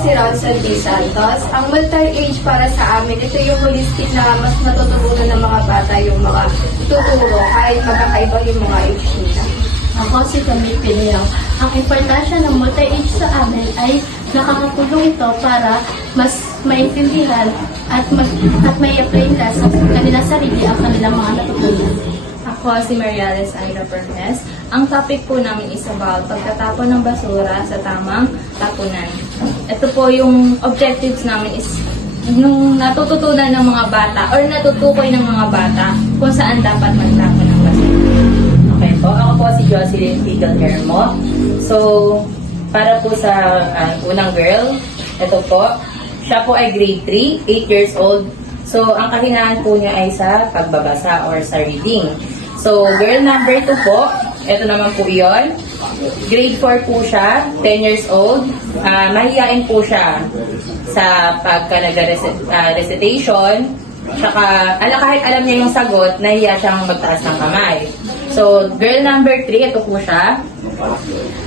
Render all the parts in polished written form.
si Ronson D. Santos. Ang multi-age para sa amin, ito yung holistic na mas matututunan ng mga bata yung mga tuturo kahit magkakaiba yung mga age nila. Ako si Camille Pinayong. Ang importansya ng multi-age sa amin ay nakakatulong ito para mas maintindihan at may apply nila sa kanilang sarili ang kanilang mga natutunan. Ako si Mariales Ira Permes. Ang topic po namin is about pagtatapon ng basura sa tamang tapunan. Ito po yung objectives namin is yung natututunan ng mga bata or natutukoy ng mga bata kung saan dapat magtapon ng basura. Okay po, ako po si Jocelyn Fidel Hermo. So, para po sa unang girl, ito po, siya po ay grade 3, 8 years old. So, ang kahinaan po niya ay sa pagbabasa or sa reading. So, girl number 2 po, ito naman po iyon. Grade 4 po siya, 10 years old. Mahihain po siya sa pagka-recitation. Tsaka, kahit alam niya yung sagot, nahiya siyang magtaas ng kamay. So, girl number 3, ito po siya.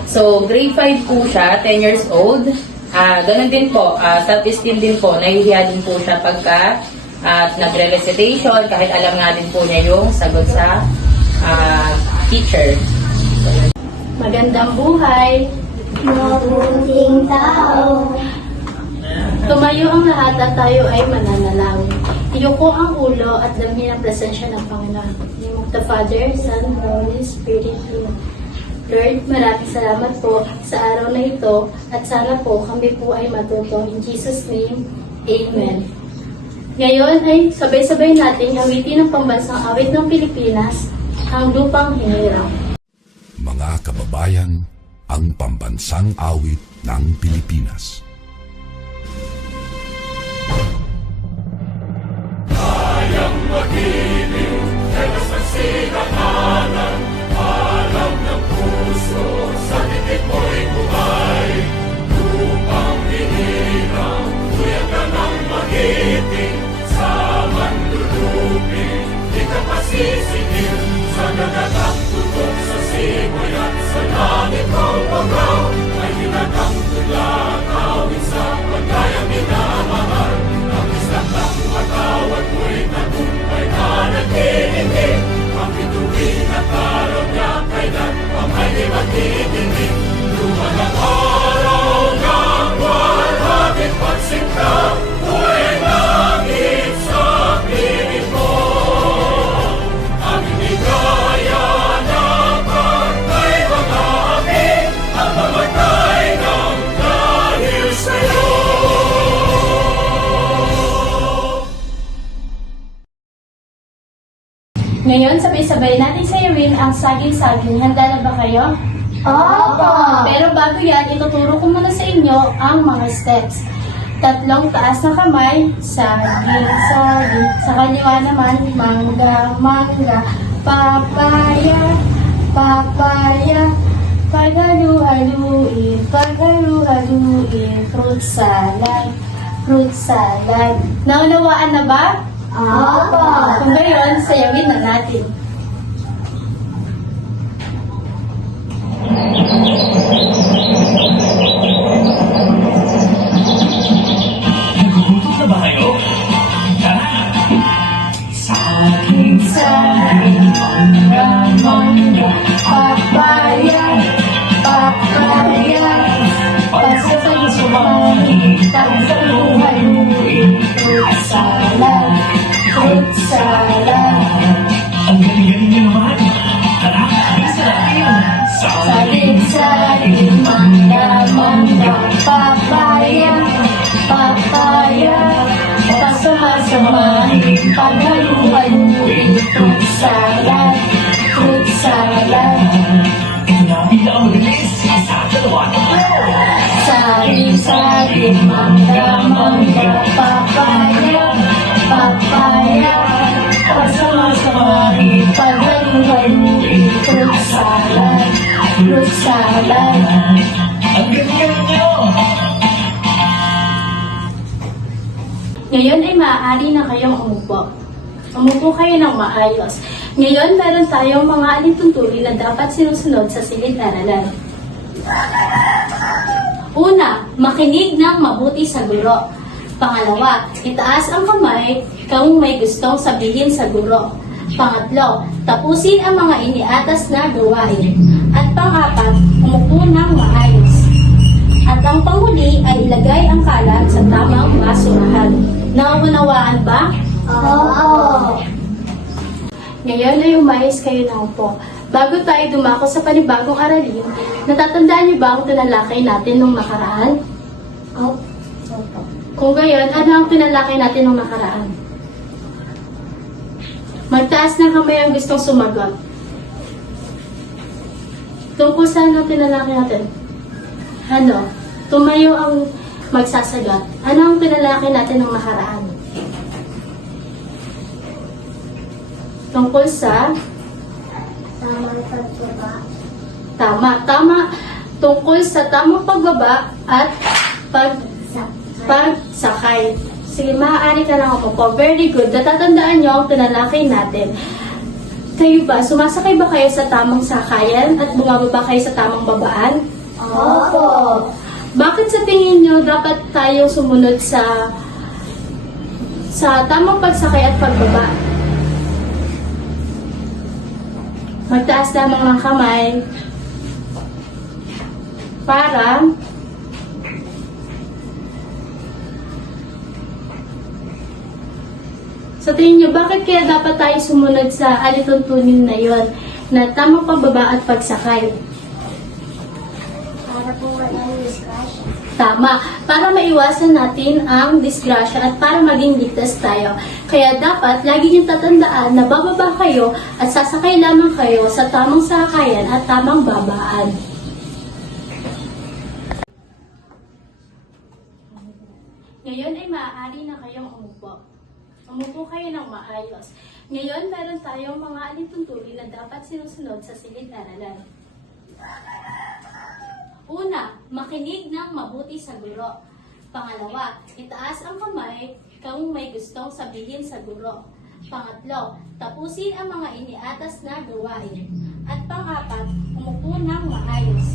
So, grade 5 po siya, 10 years old. Ganun din po, self-esteem din po, nahihiya din po siya pagka nagre-recitation, kahit alam nga din po niya yung sagot sa teacher. Magandang buhay! Mabuting tao. Tumayo ang lahat at tayo ay mananalangin. Iyuko ang ulo at damhin ang presensya ng Panginoon. In the name of the Father, Son, and Holy Spirit. Amen. Lord, maraming salamat po sa araw na ito at sana po kami po ay matuto. In Jesus' name, Amen. Ngayon ay sabay-sabay nating awitin ang pambansang awit ng Pilipinas, ang lupang hinirang. Mga kababayan, ang pambansang awit ng Pilipinas. Kayang magiliw, dalas ng sinakanan, alam ng puso, sa titik mo'y buhay. Lupang hinirang, kuya ka ng magiting, sa manlulupin, di ka pasisingil, sa nagagang tutok sa simoy at sa langit mong pagaw, ay hinagang tula, awit sa pagkayang minamahal, ang isang ng matawad mo'y tagumpay na naghihindig, ang bituin at araw niya kailan pa may di magtitingin, luman ang araw ng walhagin pagsinta, buhay langit sa piling mo. Ang inigaya na pagkay mga amin, ang mamatay ng dahil sa'yo. Ngayon, sabay-sabay natin sayawin ang saging-saging. Handa na ba kayo? Opo. Pero bago yan, ituturo ko muna sa inyo ang mga steps. 3 taas na kamay, saging, saging. Sa kaliwa naman, mangga, mangga, papaya, papaya. Paghalu-haluin, paghalu-haluin, fruit salad, fruit salad. Naunawaan na ba? Opo. Kung gayon, sayawin na natin. Nagugutom na ba kayo? Tara! Saging, saging, mangga, mangga, papaya, papaya. Pasasalusumahin, pagsaluhaluin, fruit salad, fruit salad. Ang galing-galing niyo naman! Tara, bisa natin! Saging, saging, mangga, mangga, papaya, papaya. Pasamasamahin, paghalu-haluin, fruit salad, fruit salad. Ito na ang pinakamagalis! Isa, dalawa, tatlo! Saging, saging, mangga, mangga, papaya, papaya. Pasamasamahin, paghalu-haluin, fruit salad, fruit salad. Ang galing-galing niyo! Ngayon ay maaari na kayong umupo. Umupo kayo ng maayos. Ngayon, meron tayong mga alituntunin na dapat sinusunod sa silid-aralan. Una, makinig ng mabuti sa guro. Pangalawa, itaas ang kamay kung may gustong sabihin sa guro. Pangatlo, tapusin ang mga iniatas na gawain. At pang-apat, umupo ng maayos. At ang panghuli ay ilagay ang kalat sa tamang basurahan. Nauunawaan ba? Opo. Ngayon ay umayos kayo na po. Bago tayo dumako sa panibagong aralin, natatandaan niyo ba ang tinalakay natin nung nakaraan? Opo. Kung gayon, ano ang tinalakay natin nung nakaraan? Magtaas ng kamay ang gustong sumagot. Tungkol sa ano tinalakay natin? Ano? Tumayo ang magsasagot. Ano ang tinalakay natin nung nakaraan? Tungkol sa Tamang pagbaba. tama. Tungkol sa tamang pagbaba at pagsakay. Sige, maaari ka lang ako po. Very good. Natatandaan niyo ang tinalakay natin. Kayo ba, sumasakay ba kayo sa tamang sakayan at bumababa kayo sa tamang babaan? Opo. Bakit sa tingin niyo dapat tayong sumunod sa tamang pagsakay at pagbaba? Magtaas lamang ng kamay para sa tingin niyo, bakit kaya dapat tayo sumunod sa alituntunin na yon na tamang pagbaba at pagsakay? Para po walang discussion. Tama. Para maiwasan natin ang disgrasya at para maging ligtas tayo. Kaya dapat lagi niyong tatandaan na bababa kayo at sasakay lamang kayo sa tamang sakayan at tamang babaan. Ngayon ay maaari na kayong umupo. Umupo kayo ng maayos. Ngayon, meron tayong mga alituntunin na dapat sinusunod sa silid-aralan. Una, makinig ng mabuti sa guro. Pangalawa, itaas ang kamay kung may gustong sabihin sa guro. Pangatlo, tapusin ang mga iniatas na gawain. At pang-apat, umupo ng maayos.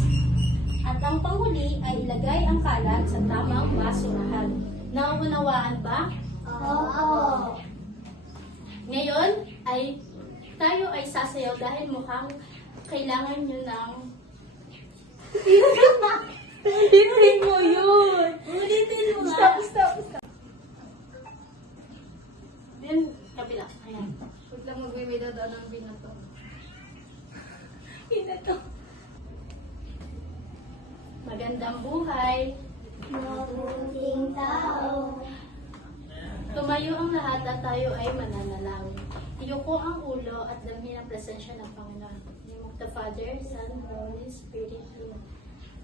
At ang panghuli ay ilagay ang kalat sa tamang basurahan. Nauunawaan ba? Opo. Ngayon ay tayo ay sasayaw dahil mukhang kailangan nyo ng Ulitin mo yun! ulitin mo Stop. Then, kabila. Ayan. Huwag lang magbibida daw ng binato. Ito. Magandang buhay. Mabuting tao. Tumayo ang lahat at tayo ay mananalangin. Iyuko ang ulo at damhin ang presensya ng Panginoon. In the Father, Son, Holy Spirit.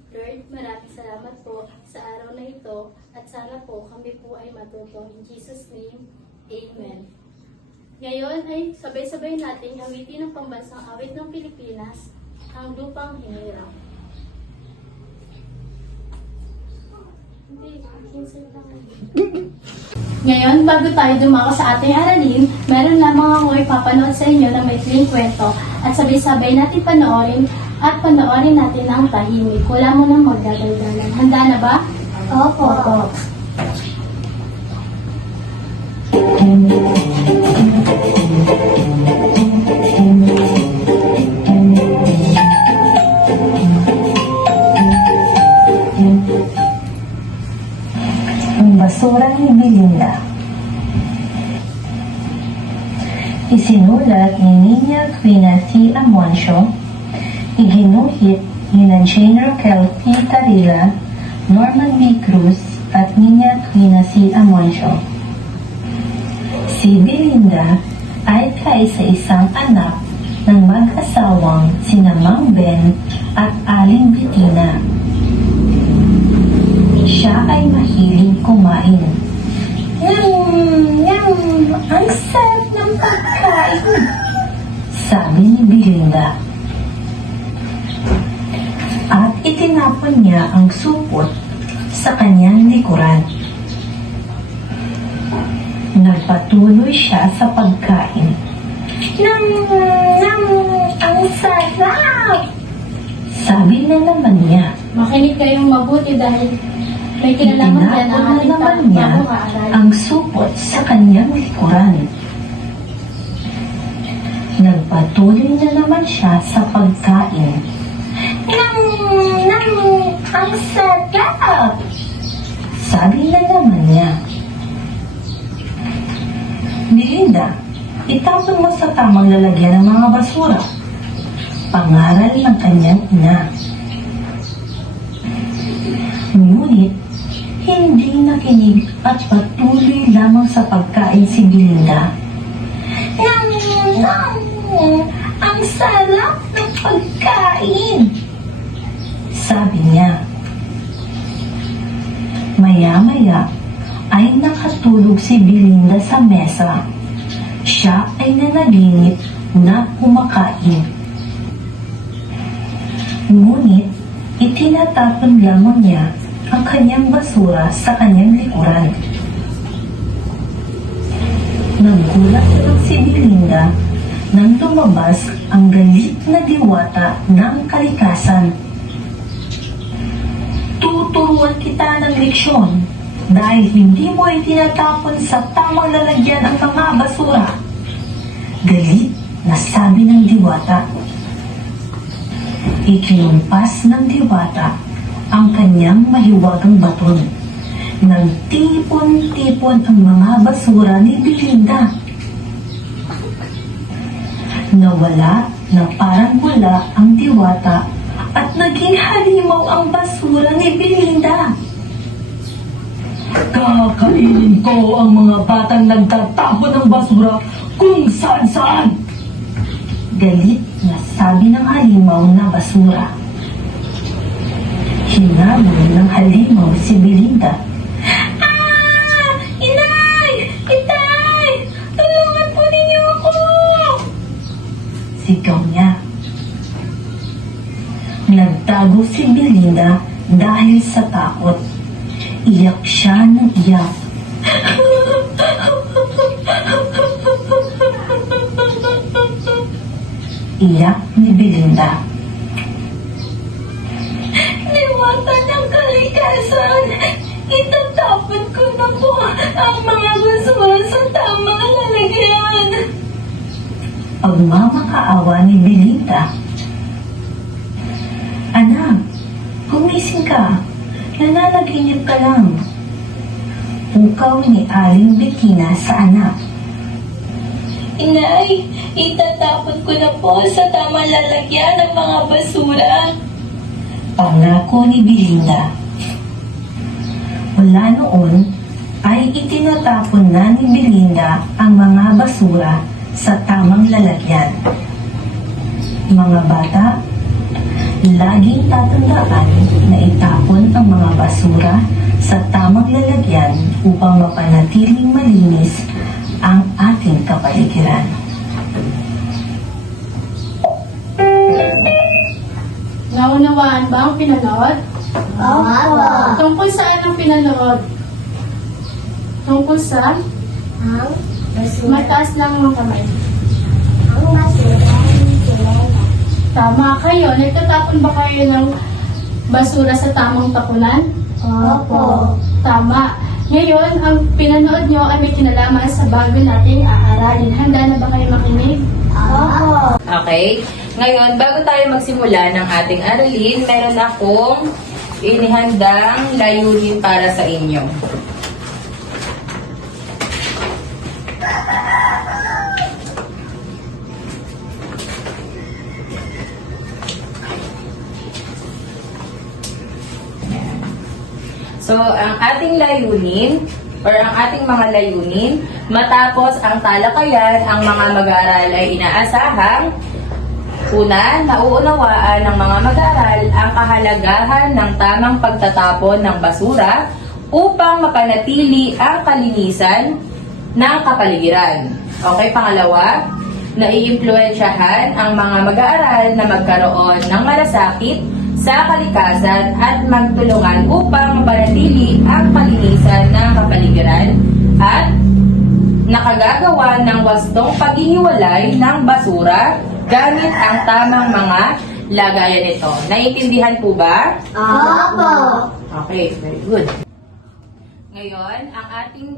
Lord, maraming salamat po sa araw na ito at sana po kami po ay matuto. In Jesus' name, Amen. Ngayon ay sabay-sabay nating awitin ang pambansang awit ng Pilipinas, ang lupang hinirang. Ngayon, bago tayo dumako sa ating aralin, meron lamang ako ipapanood sa inyo na may maikling kwento at sabay-sabay natin panoorin at panoorin natin ang tahimik. Wala mo nang magdadaldalan. Handa na ba? Opo. Ang basura ni Belinda. Isinulat ni Nina Quina T. Amoncio, iginuhit ni na Jane Raquel P. Tarila, Norman B. Cruz, at Nina Quina C. Amoncio. Si Belinda ay kaisa-isang anak ng mag-asawang sina Mang Ben at Aling Bettina. Siya ay mahilig kumain. Yum! Ang sarap ng pagkain! Sabi ni Belinda. At itinapon niya ang supot sa kanyang likuran. Nagpatuloy siya sa pagkain. Ang sarap! Sabi na naman niya. Makinig kayong mabuti dahil may kinalaman yan ang Itinapon na ating naman niya bagong aaralan. ang supot sa kanyang likuran. Nagpatuloy na naman siya sa pagkain. Ang sarap! Sabi na naman niya. Melinda, itapon mo sa tamang lalagyan ng mga basura. Pangaral ng kanyang ina. Ngunit, hindi nakinig at patuloy lamang sa pagkain si Belinda. Ang sarap ng pagkain! Sabi niya. Maya-maya ay nakatulog si Belinda sa mesa. Siya ay nanaginip na kumakain. Ngunit, itinatapon lamang niya ang kanyang basura sa kanyang likuran. Nagulat lang si Belinda nang lumabas ang galit na diwata ng kalikasan. Tuturuan kita ng leksyon dahil hindi mo itinatapon sa tamang lalagyan ang mga basura. Galit na sabi ng diwata. Ikinumpas ng diwata ang kanyang mahiwagang baton. Nagtipon-tipon ang mga basura ni Belinda. Nawala na parang wala ang diwata at naging halimaw ang basura ni Belinda. Kakainin ko ang mga batang nagtatapon ng basura kung saan-saan. Galit na sabi ng halimaw na basura. Hinamon ng halimaw si Belinda. Inay! Itay! Tulungan po ninyo ako! Sigaw niya. Nagtago si Belinda dahil sa takot. Iyak siya ng iyak. Iyak ni Belinda. Diwata ng kalikasan, itatapon ko na po ang mga basura sa tamang lalagyan. Pagmamakaawa ni Belinda. Anak, gumising ka. Nananaginip ka lang. Pukaw ni Aling Bettina sa anak. Inay, itatapon ko na po sa tamang lalagyan ng mga basura. Pangako ni Belinda. Mula noon, ay itinatapon na ni Belinda ang mga basura sa tamang lalagyan. Mga bata, laging tatandaan na itapon ang mga basura sa tamang lalagyan upang mapanatiling malinis ang ating kapaligiran. Naunawaan ba ang pinanood? Opo. Tungkol saan ang pinanood? Tungkol sa Ang basura. mataas lang ng kamay. Ang basura ng kilala. Tama kayo. Nagtatapon ba kayo ng basura sa tamang tapunan? Opo. Tama. Ngayon, ang pinanood nyo ay may kinalaman sa bago nating aaralin. Handa na ba kayo makinig? Opo. Okay? Ngayon, bago tayo magsimula ng ating aralin, meron akong inihandang layunin para sa inyo. So, ang ating layunin, or ang ating mga layunin, matapos ang talakayan, ang mga mag-aaral ay inaasahang una, nauunawaan ng mga mag-aaral ang kahalagahan ng tamang pagtatapon ng basura upang mapanatili ang kalinisan ng kapaligiran. Okay, pangalawa, naiimpluwensyahan ang mga mag-aaral na magkaroon ng malasakit sa kalikasan at magtulungan upang mapanatili ang kalinisan ng kapaligiran at nakagagawa ng wastong paghihiwalay ng basura gamit ang tamang mga lagayan nito. Naiintindihan po ba? Opo. Okay, very good. Ngayon, ang ating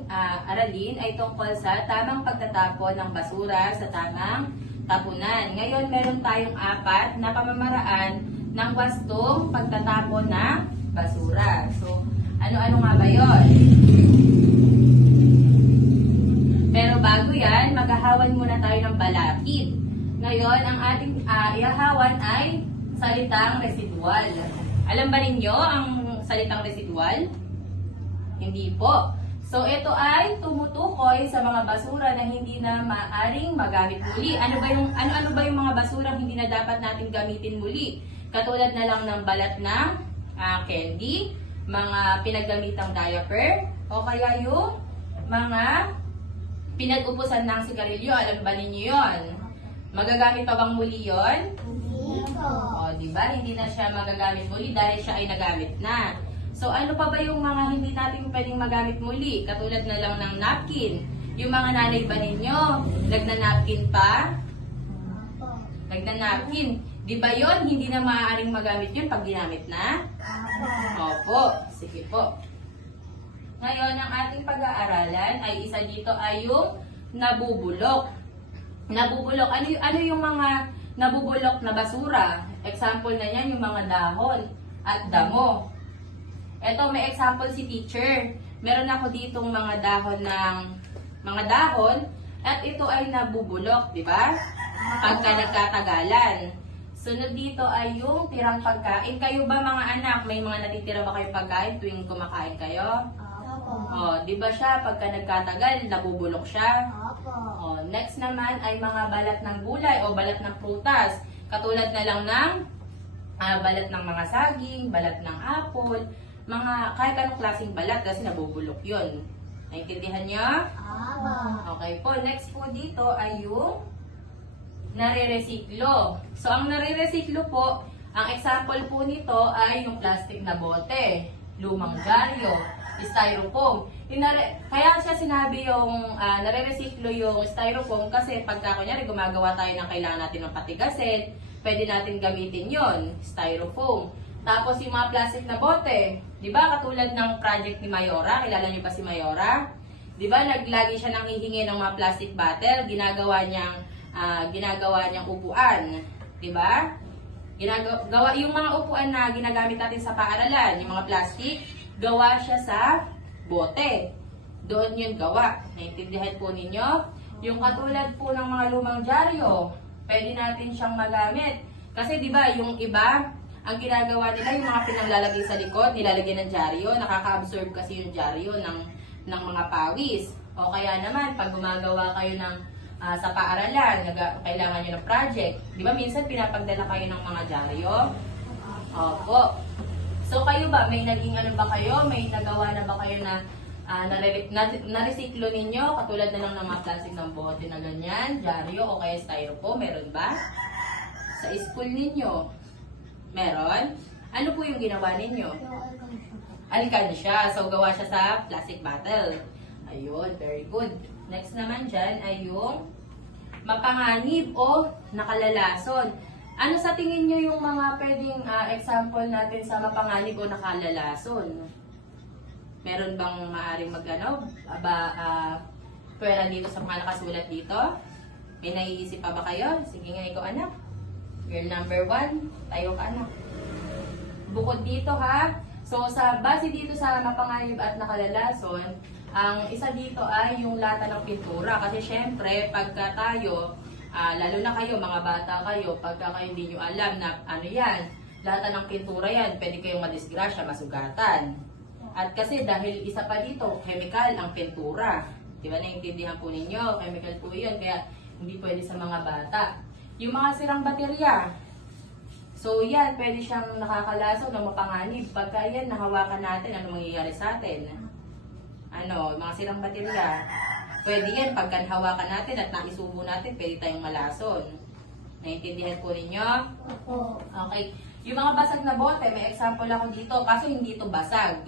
aralin ay tungkol sa tamang pagtatapon ng basura sa tamang tapunan. Ngayon, meron tayong 4 na pamamaraan ng wastong pagtatapon ng basura. So, ano-ano nga ba yun? Pero bago yan, maghahawan muna tayo ng balakid. Ngayon, ang ating ihahawan ay salitang residual. Alam ba ninyo ang salitang residual? Hindi po. So, ito ay tumutukoy sa mga basura na hindi na maaring magamit muli. Ano ba yung mga basura hindi na dapat natin gamitin muli? Katulad na lang ng balat ng candy, mga pinaggamitang diaper, o kaya yung mga pinag-upusan ng sigarilyo. Alam ba ninyo yun? Magagamit pa bang muli yun? Hindi po. O, diba? Hindi na siya magagamit muli dahil siya ay nagamit na. So, ano pa ba yung mga hindi natin pwedeng magamit muli? Katulad na lang ng napkin. Yung mga nanay ba ninyo, nagna-napkin pa? Nagna-napkin. Di ba yun? Hindi na maaaring magamit yun pag ginamit na? Opo. Sige po. Ngayon, ang ating pag-aaralan ay isa dito ay yung nabubulok. Nabubulok. Ano yung mga nabubulok na basura? Example na yan, yung mga dahon at damo. Ito, may example si teacher. Meron ako ditong mga dahon at ito ay nabubulok, di ba? Pagka nagkatagalan. Sunod dito ay yung tirang pagkain. Kayo ba mga anak, may mga natitira ba kayong pagkain tuwing kumakain kayo? Opo. Di ba siya, pagka nagkatagal, nabubulok siya? Opo. Next naman ay mga balat ng gulay o balat ng prutas. Katulad na lang ng balat ng mga saging, balat ng apple, kahit anong klaseng balat kasi nabubulok yun. Naintindihan niyo? Opo. Okay po. Next po dito ay yung nare-resiklo. So, ang nare-resiklo po, ang example po nito ay yung plastic na bote, lumang dyaryo, styrofoam. Kaya siya sinabi yung nare-resiklo yung styrofoam kasi pagka kunyari gumagawa tayo ng kailangan natin ng patigasin, pwede natin gamitin yon, styrofoam. Tapos yung mga plastic na bote, di ba katulad ng project ni Mayora, kilala niyo pa si Mayora? Di ba naglagi siya nang hihingi ng mga plastic bottle, ginagawa niyang upuan, di ba? Gawa yung mga upuan na ginagamit natin sa paaralan, yung mga plastic, gawa siya sa bote. Doon yun gawa. Naintindihan po ninyo? Yung katulad po ng mga lumang dyaryo, pwede natin siyang magamit. Kasi di ba yung iba, ang ginagawa nila, yung mga pinaglalagay sa likod, nilalagyan ng dyaryo, nakaka-absorb kasi yung dyaryo ng mga pawis. O kaya naman, pag gumagawa kayo ng sa paaralan, kailangan nyo ng project, di ba minsan pinapagdala kayo ng mga dyaryo? Opo. So kayo ba, may naging ano ba kayo? May nagawa na ba kayo na na-resiklo ninyo? Katulad na lang ng mga plastic ng bote na ganyan, dyaryo o kaya styrofoam, meron ba? Sa school ninyo? Meron? Ano po yung ginawa ninyo? Alkansya. So, gawa siya sa plastic bottle. Ayun, very good. Next naman dyan ay yung mapanganib o nakalalason. Ano sa tingin nyo yung mga pwedeng example natin sa mapanganib o nakalalason? Meron bang maaaring pwera dito sa mga nakasulat dito? May naiisip pa ba kayo? Sige nga, ikaw anak. Girl number 1, tayo ka anak. Bukod dito ha, so base dito sa mapanganib at nakalalason, ang isa dito ay yung lata ng pintura. Kasi syempre, pagka tayo, lalo na kayo, mga bata kayo, pagka kayo hindi nyo alam na ano yan, lata ng pintura yan, pwede kayong madisgrasya, masugatan. At kasi dahil isa pa dito, chemical ang pintura. Di ba, naiintindihan po ninyo, chemical po yun, kaya hindi pwede sa mga bata. Yung mga sirang baterya, so yan, pwede siyang nakakalaso ng mapanganib. Pagka yan, nahawakan natin, ano mangyayari sa atin? Mga sirang baterya. Pwede yan, pagka nahawakan natin at naisubo natin, pwede tayong malason. Naintindihan po ninyo? Opo. Okay. Yung mga basag na bote, may example ako dito, kasi hindi ito basag.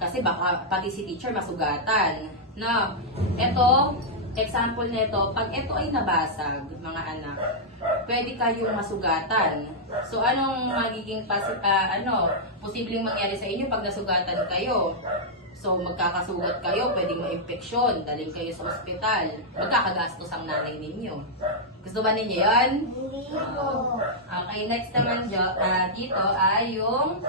Kasi baka pati si teacher masugatan. No? Ito, example nito, pag ito ay nabasag, mga anak, pwede kayong masugatan. So, anong magiging posibleng mangyari sa inyo pag nasugatan kayo? So, magkakasugat kayo, pwedeng ma-infeksyon, daling kayo sa ospital, magkakagastos ang nanay ninyo. Gusto ba ninyo yan? Hindi po. Okay, next naman dito ay yung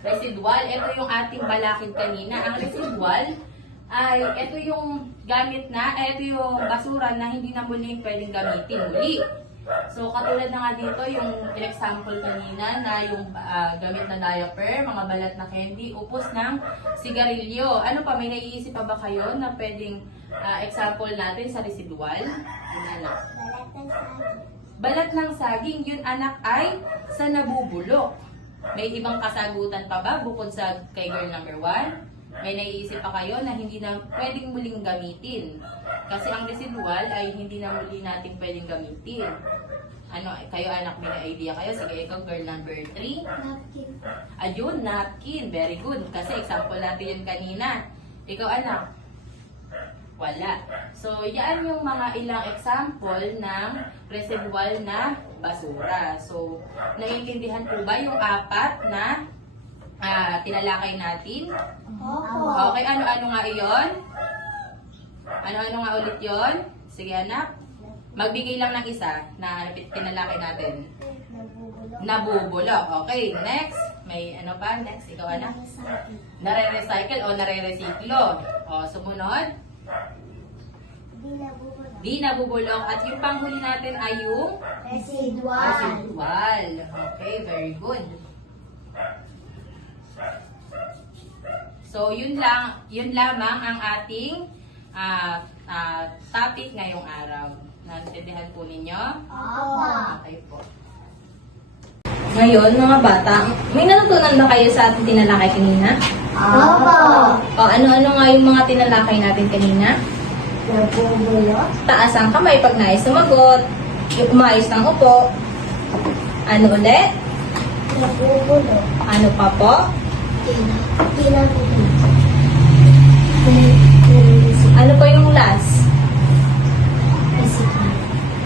residual. Ito yung ating balakid kanina. Ang residual ay ito yung ito yung basura na hindi na muli pwedeng gamitin muli. So, katulad na nga dito, yung example kanina na yung gamit na diaper, mga balat na candy, upos ng sigarilyo. Ano pa, may naiisip pa ba kayo na pwedeng example natin sa residual? Yun, anak. Balat ng saging, yun anak ay sa nabubulok. May ibang kasagutan pa ba bukod sa kay girl number 1? May naiisip pa kayo na hindi na pwedeng muling gamitin. Kasi ang residual ay hindi na muli natin pwedeng gamitin. Ano, kayo anak, may idea kayo? Sige, ikaw girl number 3. Napkin. Ayun, napkin. Very good. Kasi example natin yun kanina. Ikaw anak? Wala. So, yan yung mga ilang example ng residual na basura. So, naiintindihan po ba yung 4 na tinalakay natin? Opo. Okay, ano-ano nga iyon? Ano-ano nga ulit yon? Sige anak, magbigay lang ng isa na tinalakay natin. Nabubulok. Nabubulok. Okay, next. May ano pa? Next, ikaw anak? Nare-recycle o nare-resiklo. O, sumunod. Di nabubulok. Di nabubulok. At yung panghuli natin ay yung Residual. residual. Okay, very good. So, yun lamang ang ating topic ngayong araw. Naintindihan po ninyo? Opo. Okay po. Ngayon, mga bata, may natutunan ba kayo sa ating tinalakay kanina? Opo. O ano-ano nga yung mga tinalakay natin kanina? Nabubulok. Taas ang kamay pag nais sumagot. Yung umayos ng upo. Ano ulit? Nabubulok. Ano pa po? Di nabubulok. Ano pa yung last? Residual.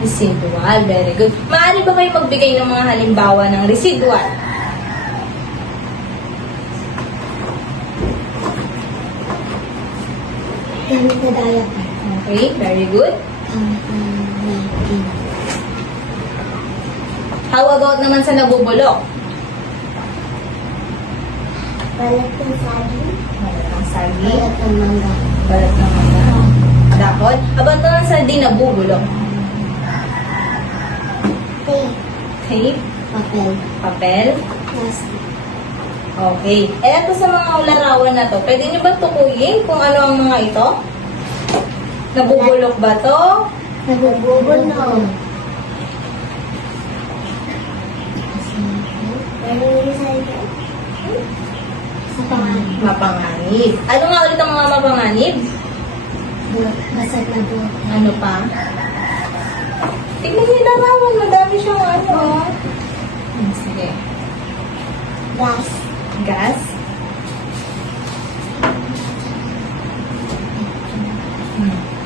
Residual. Very good. Maaari ba kayo magbigay ng mga halimbawa ng residual? Gamit na diaper. Okay, very good. Napkin. How about naman sa nabubulok? Balat ng saging. Balat ng saging. Balat ng mangga. Balat ng mangga. Dahon. About naman sa di nabubulok? Tape. Tape. Papel. Papel. Plastic. Okay. Ito sa mga larawan na to, pwede nyo ba tukuyin kung ano ang mga ito? Nabubulok ba to? Nabubulok. Sa pangalan. Mapanganib. Ano nga ulit ang mga mapanganib? Basag na buhok. Ano pa? Tignan niyo yung larawan. Madami siyang ano. Sige. Gas. Gas.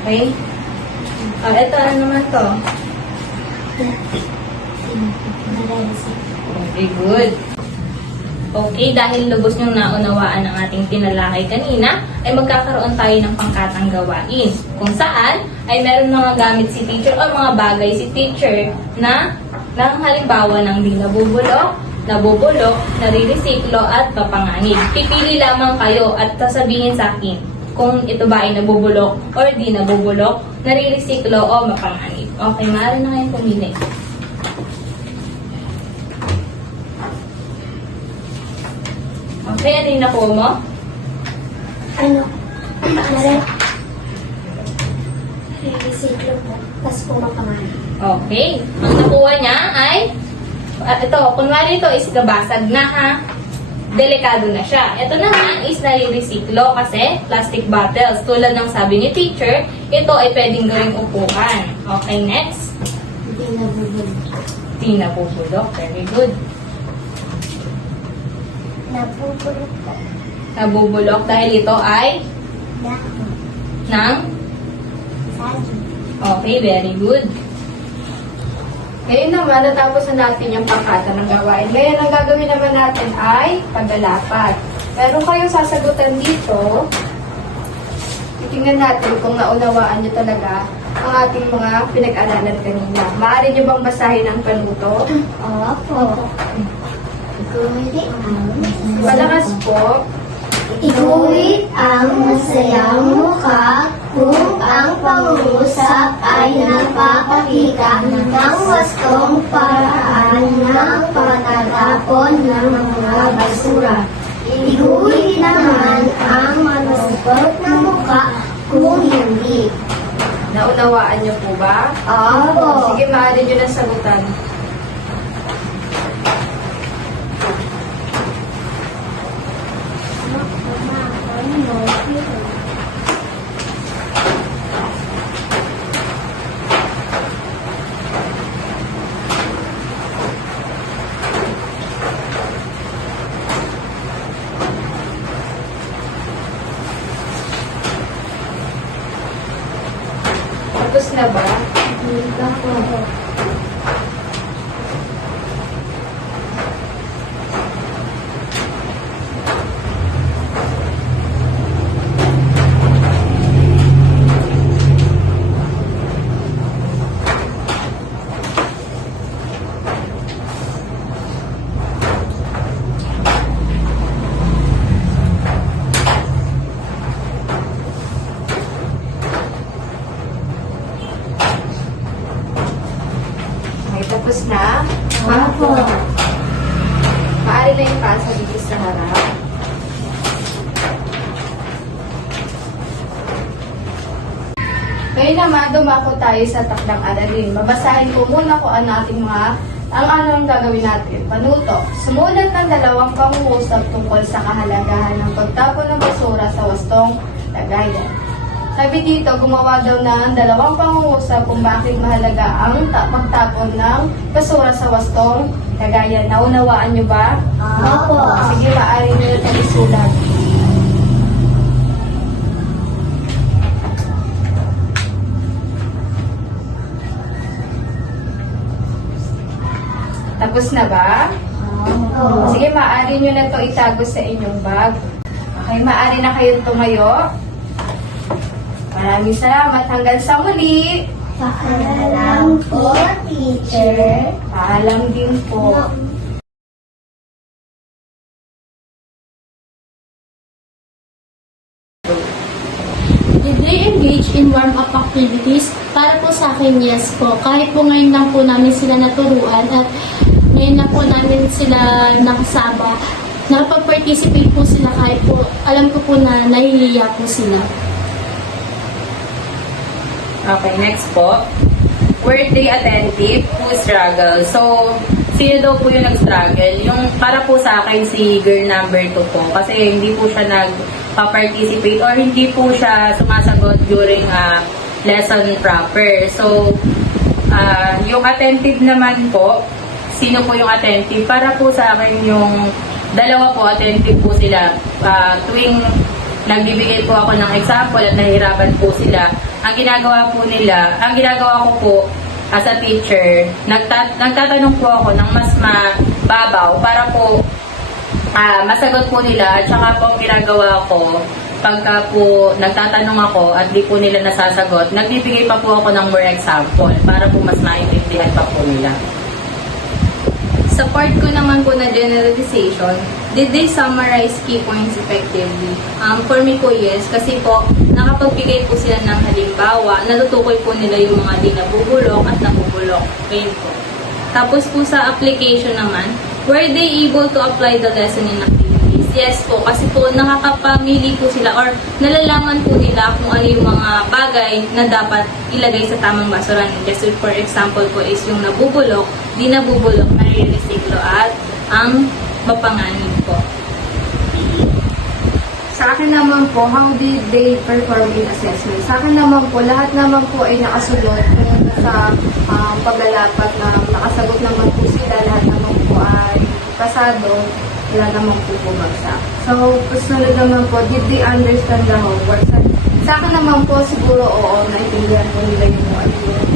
Okay. Ito ano naman to? Very good. Okay, dahil lubos niyong naunawaan ang ating tinalakay kanina, ay magkakaroon tayo ng pangkatang gawain. Kung saan, ay meron mga gamit si teacher o mga bagay si teacher na halimbawa ng di nabubulok, naririsiklo at papanganib. Pipili lamang kayo at sasabihin sa akin kung ito ba ay nabubulok or di nabubulok, naririsiklo o mapanganib. Okay, maaari na kayong pumili. Okay, ano yung nakuha mo? Ano? Resiklo po. Tapos po mapangalan. Okay. Ang nakuha niya ay, ito, kunwari ito is nabasag na ha. Delikado na siya. Ito naman is nare-resiklo kasi plastic bottles. Tulad ng sabi ni teacher, ito ay pwedeng gawing upuan. Okay, next. Hindi nabubulok. Di nabubulok. Very good. Nabubulok po. Nabubulok dahil ito ay Dahon. ng Okay, very good. Ngayon naman, natapos na natin yung pangkata ng gawain. Ngayon, ang gagawin naman natin ay paglalapat. Meron kayong sasagutan dito. Titingnan natin kung naunawaan nyo talaga ang ating mga pinag-aralan kanina. Maaari nyo bang basahin ang panuto? Opo. Guhit ang Malakas po. Iguhit ang masayang mukha kung ang pangungusap ay napapakita ng wastong paraan ng pagtatapon ng mga basura. Iguhit naman ang malusot na mukha kung hindi. Naunawaan nyo po ba? Opo. Sige, maaari nyo na sagutan. Tapos na ba? Okay, tapos na? Opo. Maaari na yung pasa dito sa harap. Ngayon naman, dumako tayo sa takdang aralin. Babasahin ko muna kung ano ating ang anong gagawin natin. Panuto. Sumulat ng 2 pangungusap tungkol sa kahalagahan ng pagtapon ng basura sa wastong lagayan. Sabi dito, gumawa daw ng 2 pangungusap kung bakit mahalaga ang pagtapon ng basura sa wastong lagayan. Naunawaan nyo ba? Opo. Sige, maaari nyo ito isulat. Tapos na ba? Opo. Sige, maaari nyo na ito itago sa inyong bag. Okay, maaari na kayong tumayo. Maraming salamat. Hanggang sa muli. Paalam po, teacher. Paalam din po. Did they engage in warm-up activities? Para po sa akin, yes po. Kahit po ngayon lang po namin sila naturuan at ngayon na po namin sila nakasama, nakapag-participate po sila kahit po alam ko po na nahihiya po sila. Okay, next po. Were they attentive? Who struggle? So, sino daw po yung nag-struggle? Yung para po sa akin si girl number 2 po. Kasi hindi po siya nag-participate or hindi po siya sumasagot during lesson proper. So, yung attentive naman po, sino po yung attentive? Para po sa akin yung dalawa po, attentive po sila. Tuwing nagbibigay po ako ng example at nahihirapan po sila, ang ginagawa ko po as a teacher, nagtatanong po ako ng mas mababaw para po masagot po nila. At saka po ang ginagawa ko, pagka po nagtatanong ako at di po nila nasasagot, nagbibigay pa po ako ng more example para po mas maintindihan pa po nila. Sa part ko naman po na generalization, did they summarize key points effectively? For me po, yes. Kasi po, nakapagbigay po sila ng halimbawa, natutukoy po nila yung mga di nabubulok at nabubulok. Ayun po. Tapos po sa application naman, were they able to apply the lesson in activities? Yes po, kasi po nakakapamili po sila or nalalaman po nila kung ano yung mga bagay na dapat ilagay sa tamang basurahan. Just for example po is yung nabubulok, di nabubulok, nare-recyclo at ang mapanganib po. Sa akin naman po, how did they perform in assessment? Sa akin naman po, lahat naman po ay nakasunod kung sa paglalapat na nakasagot naman po sila, lahat naman po ay pasado, wala naman po bumagsak. So, kasunod naman po, did they understand the homework? Sa akin naman po, siguro oo, naiintindihan po nila yung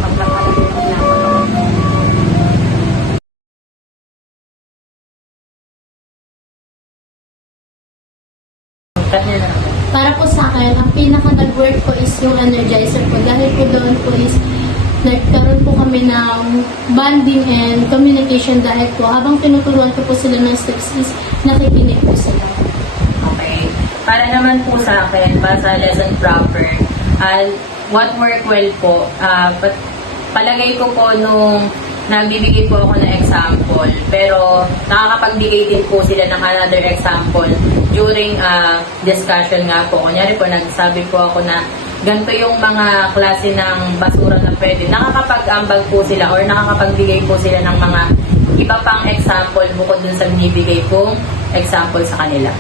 pagkakalagay ng ginagawa. Cut niya na. Para po sa akin, ang pinaka nag-work ko is yung energizer ko. Dahil po doon po is nagkaroon po kami ng bonding and communication dahil po habang tinuturuan ko po sila ng steps is nakikinig po sila. Okay. Para naman po sa akin, para sa lesson proper, what work well po, palagay ko po nung nagbibigay po ako ng example, pero nakakapagbigay din po sila ng another example during discussion nga po. Kunyari po, nagsabi po ako na ganito yung mga klase ng basura na pwede. Nakakapag-ambag po sila or nakakapagbigay po sila ng mga iba pang example bukod dun sa binibigay pong example sa kanila.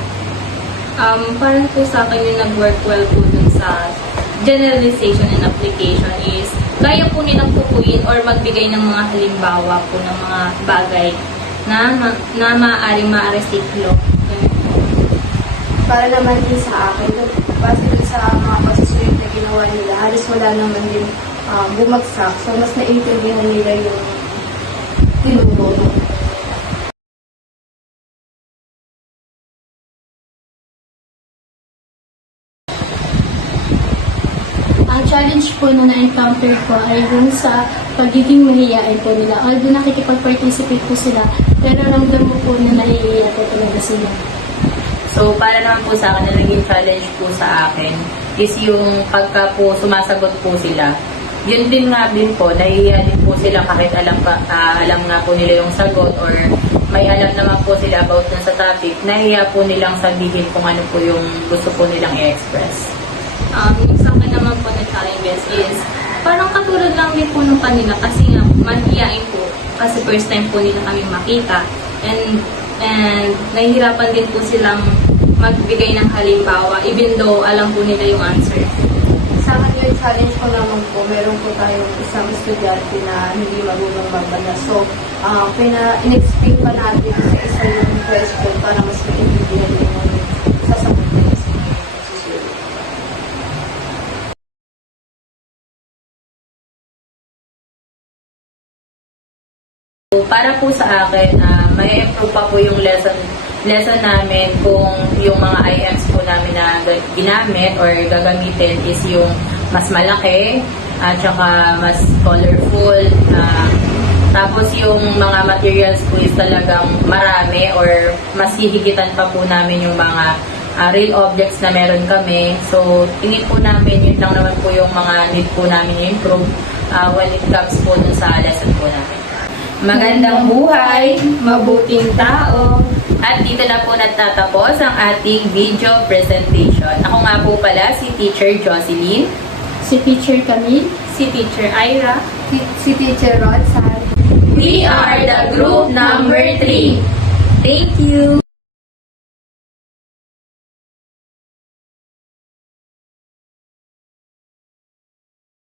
Parang po sa akin yung nag-work well po dun sa generalization and application is kaya po nilang tukuyin or magbigay ng mga halimbawa po ng mga bagay na maaaring maaresiklo. Para naman din sa akin, base dun sa mga pagsusulit na ginawa nila, halos wala naman din bumagsak. So, mas naintindihan nila yung tinuro. Ang challenge po na na-encounter ko ay yung sa pagiging mahihain po nila. Although nakikipag-participate po sila, pero ramdam mo po na nahihiya po talaga sila. So, para naman po sa akin na naging challenge po sa akin is yung pagka po sumasagot po sila. Yun din nga din po, nahihiya din po sila kahit alam nga po nila yung sagot or may alam naman po sila about na sa topic, nahihiya po nilang sabihin kung ano po yung gusto po nilang i-express. Yung sa akin naman po na challenges is parang katulad lang din po nung kanila kasi nga mahihain po kasi first time po nila kami makita and nahihirapan din po silang magbigay ng halimbawa even though alam po nila yung answer. Sa akin yung challenge ko naman po, meron po tayong isang estudyante na hindi marunong magbala. So, in-explain pa natin sa isa yung question para mas maintindihan nila yung sasagot na isa. So, para po sa akin, may improve pa po yung lesson namin kung yung mga IMs po namin na ginamit or gagamitin is yung mas malaki at saka mas colorful. Tapos yung mga materials po is talagang marami or mas hihigitan pa po namin yung mga real objects na meron kami. So, tingin po namin, yun lang naman po yung mga need po namin i-improve when it comes po dun sa lesson po namin. Magandang buhay, mabuting tao. At dito na po natatapos ang ating video presentation. Ako nga po pala si Teacher Jocelyn, Si Teacher Camille, Si Teacher Ira, Si Teacher Rod, We are the group number 3. Thank you.